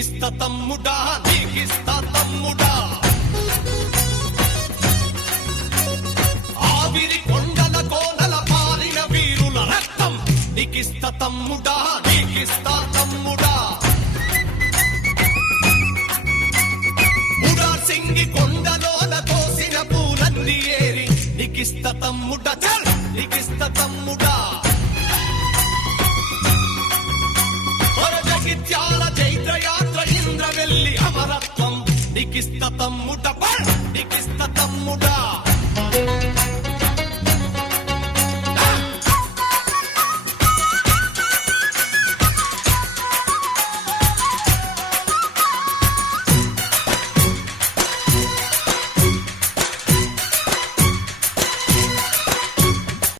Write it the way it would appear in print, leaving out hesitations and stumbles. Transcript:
నీకిస్త తమ్ముడా నీకిస్త తమ్ముడా ఆవిరి కొండల కోనల పారిన వీరుల రక్తం నీకిస్త తమ్ముడా నీకిస్త తమ్ముడా సింగి కొండలోన కోసిన పూలన్నీ ఏరి నీకిస్త తమ్ముడా చల్ నీకిస్త తమ్ముడా జగిత్యాల చైత్రయాత్ర ఇంద్రవెల్లి అమరత్వం నీకిస్త తమ్ముడా